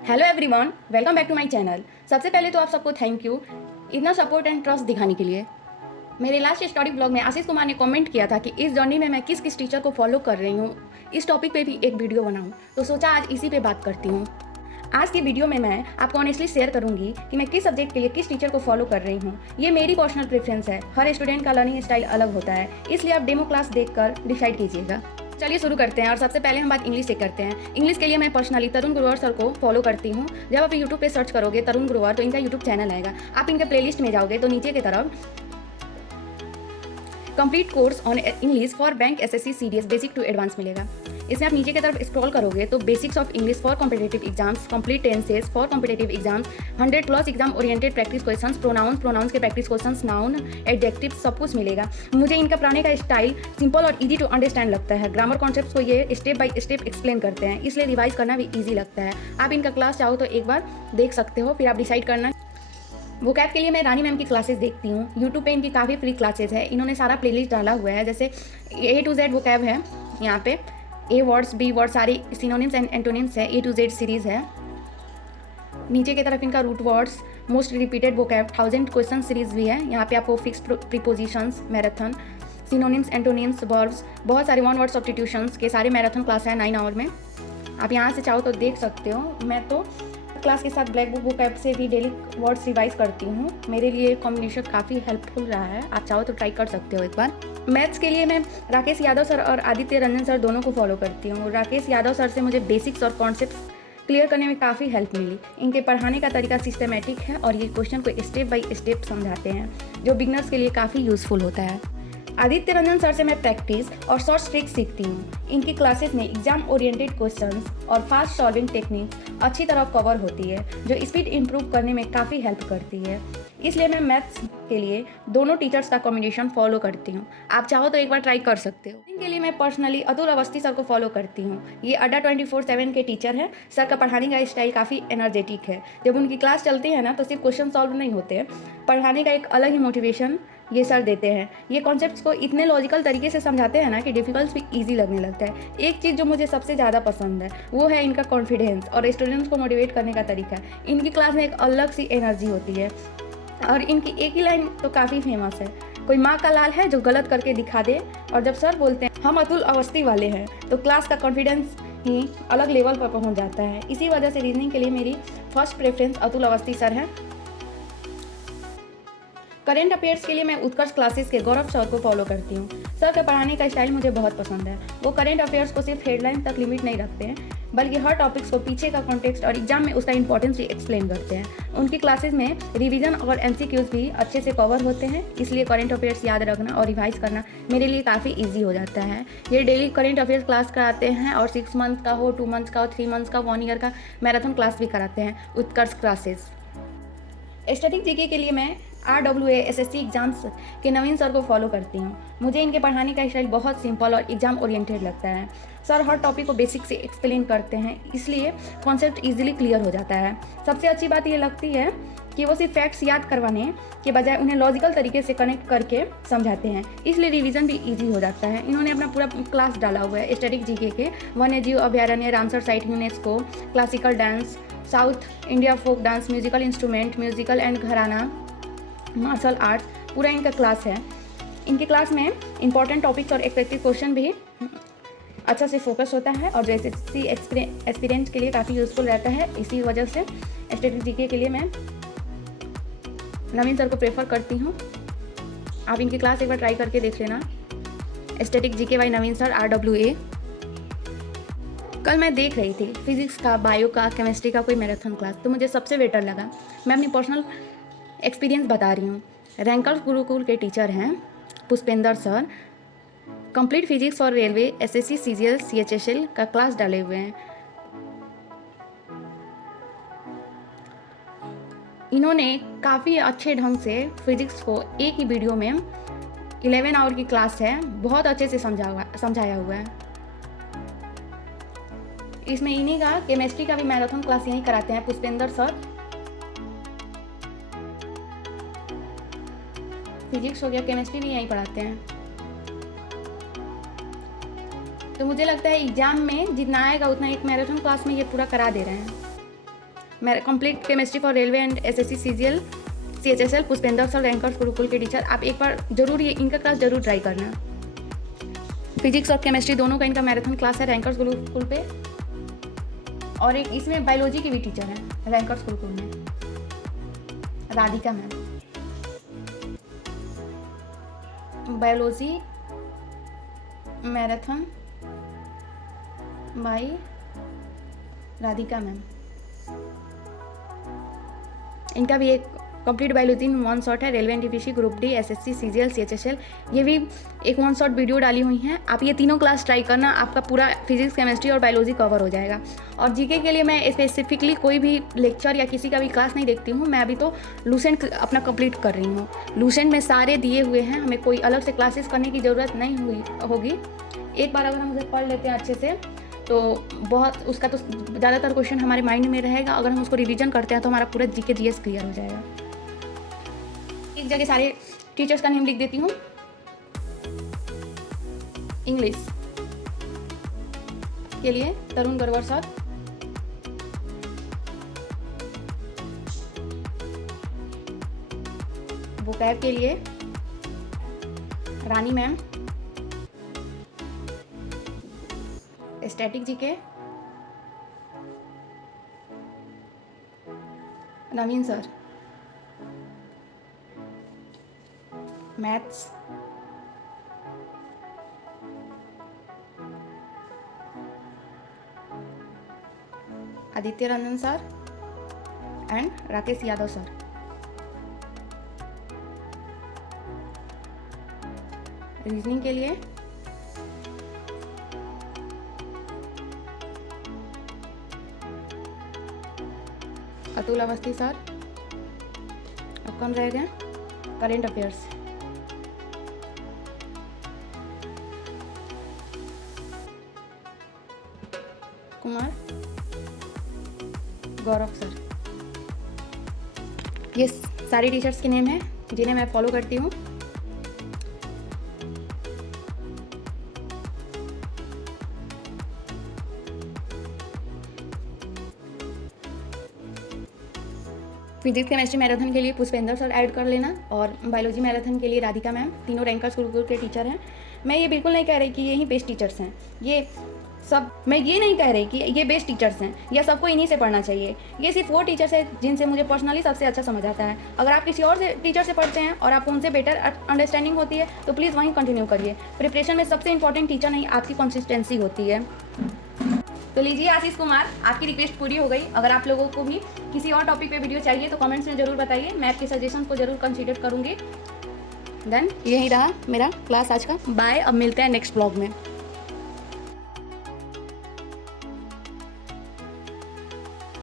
Hello everyone, welcome back to my channel. सबसे पहले तो आप सबको थैंक यू इतना सपोर्ट एंड ट्रस्ट दिखाने के लिए। मेरे लास्ट स्टोरी ब्लॉग में आशीष कुमार ने कमेंट किया था कि इस जर्नी में मैं किस किस टीचर को फॉलो कर रही हूँ, इस टॉपिक पे भी एक वीडियो बनाऊँ, तो सोचा आज इसी पे बात करती हूँ। आज की वीडियो में मैं आपको ऑनेस्टली शेयर करूंगी कि मैं किस सब्जेक्ट के लिए किस टीचर को फॉलो कर रही हूँ। ये मेरी पर्सनल प्रेफरेंस है, हर स्टूडेंट का लर्निंग स्टाइल अलग होता है, इसलिए आप डेमो क्लास देखकर डिसाइड कीजिएगा। चलिए शुरू करते हैं और सबसे पहले हम बात इंग्लिश से करते हैं। इंग्लिश के लिए मैं पर्सनली तरुण ग्रोवर सर को फॉलो करती हूँ। जब आप यूट्यूब पे सर्च करोगे तरुण ग्रोवर तो इनका यूट्यूब चैनल आएगा। आप इनके प्लेलिस्ट में जाओगे तो नीचे की तरफ complete course on English for bank SSC CDS basic to advance मिलेगा। इसमें आप नीचे की तरफ स्क्रॉल करोगे तो basics of English for competitive exams, complete tenses for competitive exams, 100+ exam oriented practice questions, pronouns के प्रैक्टिस क्वेश्चंस, नाउन, एडजेक्टिव सब कुछ मिलेगा। मुझे इनका पढ़ाने का स्टाइल सिंपल और इजी टू अंडरस्टैंड लगता है। ग्रामर कॉन्सेप्ट्स को ये स्टेप बाय स्टेप एक्सप्लेन करते हैं, इसलिए रिवाइज करना भी ईजी लगता है। आप इनका क्लास चाहो तो एक बार देख सकते हो, फिर आप डिसाइड करना। वोकैब के लिए मैं रानी मैम की क्लासेस देखती हूँ। यूट्यूब पे इनकी काफ़ी फ्री क्लासेस है, इन्होंने सारा प्लेलिस्ट डाला हुआ है। जैसे A to Z वोकैब है, यहाँ पे ए वर्ड्स बी वर्ड्स सारी सिनोनिम्स एंड एंटोनिम्स है, A to Z सीरीज़ है। नीचे की तरफ इनका root words, most repeated vocab, 1000 question series भी है। यहाँ पे आपको fix prepositions, marathon, synonyms, antonyms, verbs, बहुत सारे वन वर्ड सब्स्टिट्यूशंस के सारे मैराथन क्लास है 9 आवर में। आप यहाँ से चाहो तो देख सकते हो। मैं तो क्लास के साथ ब्लैक बुक ऐप से भी डेली वर्ड्स रिवाइज करती हूँ। मेरे लिए कॉम्बिनेशन काफ़ी हेल्पफुल रहा है, आप चाहो तो ट्राई कर सकते हो एक बार। मैथ्स के लिए मैं राकेश यादव सर और आदित्य रंजन सर दोनों को फॉलो करती हूँ। राकेश यादव सर से मुझे बेसिक्स और कॉन्सेप्ट्स क्लियर करने में काफ़ी हेल्प मिली। इनके पढ़ाने का तरीका सिस्टमेटिक है और ये क्वेश्चन को स्टेप बाय स्टेप समझाते हैं, जो बिगनर्स के लिए काफ़ी यूज़फुल होता है। आदित्य रंजन सर से मैं प्रैक्टिस और शॉर्ट ट्रिक्स सीखती हूँ। इनकी क्लासेस में एग्जाम ओरिएंटेड क्वेश्चंस और फास्ट सॉल्विंग टेक्निक्स अच्छी तरह कवर होती है, जो स्पीड इंप्रूव करने में काफ़ी हेल्प करती है। इसलिए मैं मैथ्स के लिए दोनों टीचर्स का कॉम्बिनेशन फॉलो करती हूँ। आप चाहो तो एक बार ट्राई कर सकते हो। इनके लिए मैं पर्सनली अतुल अवस्थी सर को फॉलो करती हूँ। ये अड्डा 24/7 के टीचर हैं। सर का पढ़ाने का स्टाइल काफ़ी एनर्जेटिक है। जब उनकी क्लास चलती है ना तो सिर्फ क्वेश्चन सॉल्व नहीं होते हैं, पढ़ाने का एक अलग ही मोटिवेशन ये सर देते हैं। ये कॉन्सेप्ट्स को इतने लॉजिकल तरीके से समझाते हैं ना कि डिफिकल्ट भी ईजी लगने लगता है। एक चीज़ जो मुझे सबसे ज़्यादा पसंद है वो है इनका कॉन्फिडेंस और स्टूडेंट्स को मोटिवेट करने का तरीका। इनकी क्लास में एक अलग सी एनर्जी होती है और इनकी एक ही लाइन तो काफ़ी फेमस है, कोई माँ का लाल है जो गलत करके दिखा दे। और जब सर बोलते हैं हम अतुल अवस्थी वाले हैं तो क्लास का कॉन्फिडेंस ही अलग लेवल पर पहुँच जाता है। इसी वजह से रीजनिंग के लिए मेरी first preference Atul Awasthi sir हैं। करेंट अफेयर्स के लिए मैं उत्कर्ष क्लासेस के गौरव सर को फॉलो करती हूँ। सर का पढ़ाने का स्टाइल मुझे बहुत पसंद है। वो करेंट अफेयर्स को सिर्फ हेडलाइन तक लिमिट नहीं रखते हैं, बल्कि हर टॉपिक्स को पीछे का कॉन्टेक्स्ट और एग्जाम में उसका इंपॉर्टेंस भी एक्सप्लेन करते हैं। उनकी क्लासेस में रिवीजन और MCQs भी अच्छे से कवर होते हैं, इसलिए करेंट अफेयर्स याद रखना और रिवाइज करना मेरे लिए काफ़ी ईजी हो जाता है। ये डेली करेंट अफेयर्स क्लास कराते हैं और 6 मंथ का हो, 2 मंथ्स का हो, 3 मंथ्स का, 1 ईयर का मैराथन क्लास भी कराते हैं उत्कर्ष क्लासेस। स्टैटिक जीके के लिए मैं RWA SSC एग्जाम्स के नवीन सर को फॉलो करती हूँ। मुझे इनके पढ़ाने का स्टाइल बहुत सिंपल और एग्जाम ओरिएंटेड लगता है। सर हर टॉपिक को बेसिक से एक्सप्लेन करते हैं, इसलिए कॉन्सेप्ट इजीली क्लियर हो जाता है। सबसे अच्छी बात ये लगती है कि वो सिर्फ फैक्ट्स याद करवाने के बजाय उन्हें लॉजिकल तरीके से कनेक्ट करके समझाते हैं, इसलिए रिवीजन भी ईजी हो जाता है। इन्होंने अपना पूरा क्लास डाला हुआ है स्टैटिक जीके के। वन्यजीव अभयारण्य, Ramsar site, UNESCO, classical dance, South India folk dance, musical instrument, musical and gharana, martial arts, पूरा इनका क्लास है। इनकी क्लास में इंपॉर्टेंट टॉपिक्स और एक्सपेक्टिव क्वेश्चन भी अच्छा से फोकस होता है और जो SSC एक्सपीरियंस के लिए काफ़ी यूज़फुल रहता है। इसी वजह से स्टैटिक जीके के लिए मैं नवीन सर को प्रेफर करती हूँ। आप इनकी क्लास एक बार ट्राई करके देख लेना, static GK by Naveen sir RWA। कल मैं देख रही थी फिजिक्स का, बायो का, केमिस्ट्री का कोई मैराथन क्लास, तो मुझे सबसे बेटर लगा। मैं अपनी पर्सनल एक्सपीरियंस बता रही हूँ। रैंकर्स गुरुकुल के टीचर हैं Pushpendra sir. Complete physics for railway, SSC CGL CHSL का क्लास डाले हुए हैं। इन्होंने काफ़ी अच्छे ढंग से फिजिक्स को एक ही वीडियो में 11 आवर की क्लास है, बहुत अच्छे से समझाया हुआ है। इसमें इन्हीं का केमिस्ट्री का भी मैराथन क्लास यहीं कराते हैं पुष्पेंद्र सर। फिजिक्स हो गया, केमिस्ट्री भी यहीं पढ़ाते हैं। तो मुझे लगता है एग्जाम में जितना आएगा उतना एक मैराथन क्लास में ये पूरा करा दे रहे हैं। मेरा complete chemistry for railway and SSC CGL CHSL Pushpendra sir rankers Gurukul के टीचर। आप एक बार जरूर ये इनका क्लास जरूर ट्राई करना। फिजिक्स और केमिस्ट्री दोनों का इनका मैराथन क्लास है रैंकर्स गुरुकुल पे। और एक इसमें बायोलॉजी के भी टीचर हैं रैंकर्स गुरुकुल में, Radhika ma'am. Biology marathon by Radhika ma'am. इनका भी एक कंप्लीट बायोलॉजी में 1 शॉट है, railway NTPC group D SSC CGL CHSL, ये भी एक 1 शॉट वीडियो डाली हुई हैं। आप ये तीनों क्लास ट्राई करना, आपका पूरा फिजिक्स केमिस्ट्री और बायोलॉजी कवर हो जाएगा। और जीके के लिए मैं स्पेसिफिकली कोई भी लेक्चर या किसी का भी क्लास नहीं देखती हूँ, मैं अभी तो लूसेंट अपना कंप्लीट कर रही हूँ। लूसेंट में सारे दिए हुए हैं, हमें कोई अलग से क्लासेस करने की ज़रूरत नहीं होगी। एक बार अगर हम उसे पढ़ लेते हैं अच्छे से तो बहुत उसका तो ज़्यादातर क्वेश्चन हमारे माइंड में रहेगा। अगर हम उसको रिवीजन करते हैं तो हमारा पूरा जीके जीएस क्लियर हो जाएगा। एक जगह सारे टीचर्स का नेम लिख देती हूँ। इंग्लिश के लिए तरुण गरवर सर, वोकैब के लिए Rani ma'am, static GK Naveen sir, maths Aditya Ranjan sir and Rakesh Yadav sir. Reasoning के लिए अतुल अवस्थी सर। अब कौन रह गए? Current affairs Kumar Gaurav sir. ये सारे टीचर्स के नेम हैं जिन्हें मैं फॉलो करती हूँ। फिजिक्स केमिस्ट्री मैराथन के लिए पुष्पेंद्र सर ऐड कर लेना और बायोलॉजी मैराथन के लिए राधिका मैम, तीनों रैंकर्स गुरुकुल के टीचर हैं। मैं ये बिल्कुल नहीं कह रही कि ये ही बेस्ट टीचर्स हैं, ये सब मैं ये नहीं कह रही कि ये बेस्ट टीचर्स हैं या सबको इन्हीं से पढ़ना चाहिए। ये सिर्फ वो टीचर्स हैं जिनसे मुझे पर्सनली सबसे अच्छा समझ आता है। अगर आप किसी और से टीचर से पढ़ते हैं और आपको उनसे बेटर अंडरस्टैंडिंग होती है तो प्लीज़ वहीं कंटिन्यू करिए। प्रिपरेशन में सबसे इंपॉर्टेंट टीचर नहीं, आपकी कंसिस्टेंसी होती है। तो लीजिए आशीष कुमार, आपकी रिक्वेस्ट पूरी हो गई। अगर आप लोगों को भी किसी और टॉपिक पे वीडियो चाहिए तो कमेंट्स में ज़रूर बताइए, मैं आपके सजेशंस को ज़रूर कंसीडर करूँगी। देन यही रहा मेरा क्लास आज का। बाय, अब मिलते हैं नेक्स्ट ब्लॉग में।